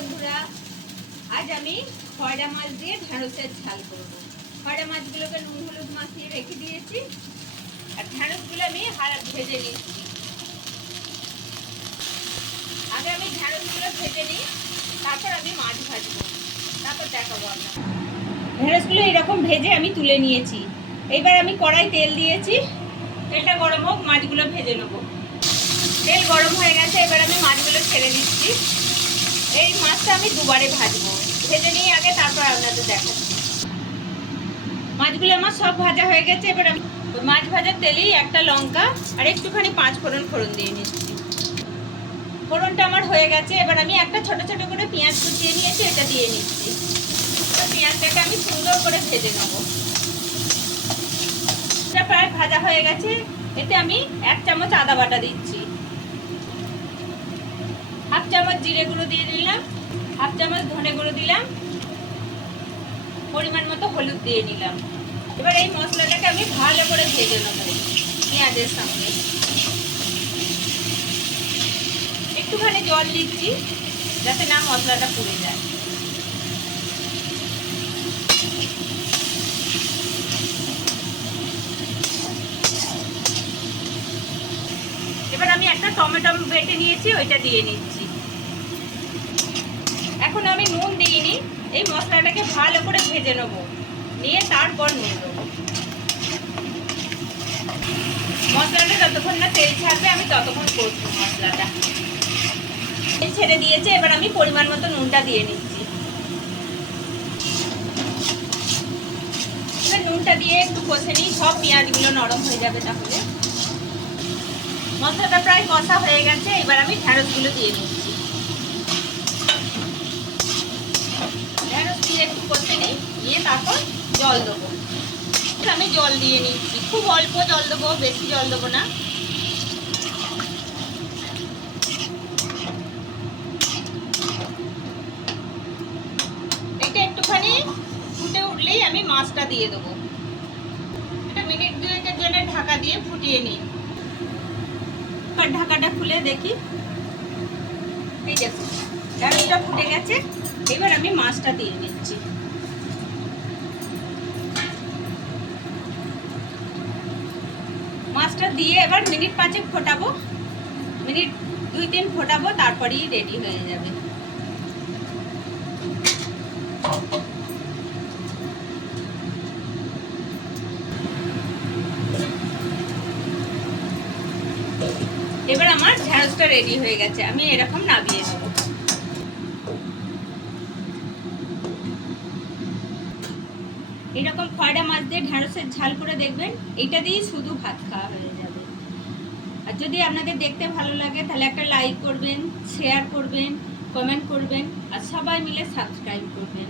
বন্ধুরা, আজ আমি খয়রা মাছ দিয়ে ঢ্যাঁড়সের ঝাল করব। খয়রা মাছগুলোকে নুন, হলুদ মাখিয়ে রেখে দিয়েছি। আর ঢ্যাঁড়সগুলো আমি হারা ভেজে নিয়েছি। আগে আমি ঢ্যাঁড়সগুলো ভেজে নিই, তারপর আমি মাছ ভাজবো। তারপর দেখাবো আপনার ঢেঁড়সগুলো এরকম ভেজে আমি তুলে নিয়েছি। এইবার আমি কড়াই তেল দিয়েছি। তেলটা গরম হোক, মাছগুলো ভেজে নেব। তেল গরম হয়ে গেছে, এবার আমি মাছগুলো ছেড়ে দিচ্ছি। এই মাছটা আমি দুবারে ভাজবো। ভেজে নিয়ে আগে তারপর আপনাদের দেখাচ্ছি মাছগুলো আমার সব ভাজা হয়ে গেছে, এবার আমি মাছ ভাজার তেলেই একটা লঙ্কা আর একটুখানি পাঁচ ফোড়ন ফোড়ন দিয়ে নিচ্ছি। ফোড়নটা আমার হয়ে গেছে, এবার আমি একটা ছোট ছোট করে পেঁয়াজ কুচিয়ে নিয়েছি, এটা দিয়ে নিচ্ছি। পেঁয়াজটাকে আমি সুন্দর করে ভেজে নেব। প্রায় ভাজা হয়ে গেছে, এতে আমি এক চামচ আদা বাটা দিচ্ছি। হাফ চামচ জিরে গুঁড়ো দিয়ে দিলাম, হাফ চামচ ধনে গুঁড়ো দিলাম, পরিমাণ মতো হলুদ দিয়ে নিলাম। এবার এই মশলাটাকে আমি ভালো করে ভেজে নেব পেঁয়াজের সঙ্গে। একটুখানি জল দিচ্ছি যাতে না মশলাটা পুড়ে যায়। এবার আমি একটা টমেটো বেটে নিয়েছি, ওইটা দিয়ে নিচ্ছি। এখন আমি নুন দিইনি, এই মশলাটাকে ভালো করে ভেজে নেব। নিয়ে তারপর নুন দেবো মশলাটা যতক্ষণ না তেল ছাড়বে, আমি ততক্ষণ করব মশলাটা। ছেড়ে দিয়েছে, এবার আমি পরিমাণ মতো নুনটা দিয়ে নিচ্ছি। এবার নুনটা দিয়ে একটু কষে নিই, সব পেঁয়াজগুলো নরম হয়ে যাবে তাহলে। মশলাটা প্রায় কষা হয়ে গেছে, এবার আমি ঢ্যাঁড়সগুলো দিয়ে নিচ্ছি ঢ্যাঁড়স দিয়ে একটু কষে নিয়ে তারপর জল দেবো। আমি জল দিয়ে নিচ্ছি। খুব অল্প জল দেবো, বেশি জল দেবো না। এটা একটুখানি ফুটে উঠলেই আমি মাছটা দিয়ে দেবো। এটা মিনিট দুয়েকের জন্য ঢাকা দিয়ে ফুটিয়ে নিই। ঢাকাটা খুলে দেখি। এই দেখুন ঢাকাটা ফুটে গেছে। এবার আমি মাছটা দিয়ে নিচ্ছি। মাছটা দিয়ে এবার মিনিট পাঁচেক ফোটাবো। মিনিট দুই তিন ফোটাবো, তারপরেই রেডি হয়ে যাবে। এবার আমার ঢ্যাঁড়সটা রেডি হয়ে গেছে, আমি এরকম নামিয়ে নেব। এরকম খয়রা মাছ দিয়ে ঢ্যাঁড়সের ঝাল করে দেখবেন, এটা দিয়েই শুধু ভাত খাওয়া হয়ে যাবে। আর যদি আপনাদের দেখতে ভালো লাগে, তাহলে একটা লাইক করবেন শেয়ার করবেন কমেন্ট করবেন, আর সবাই মিলে সাবস্ক্রাইব করবেন।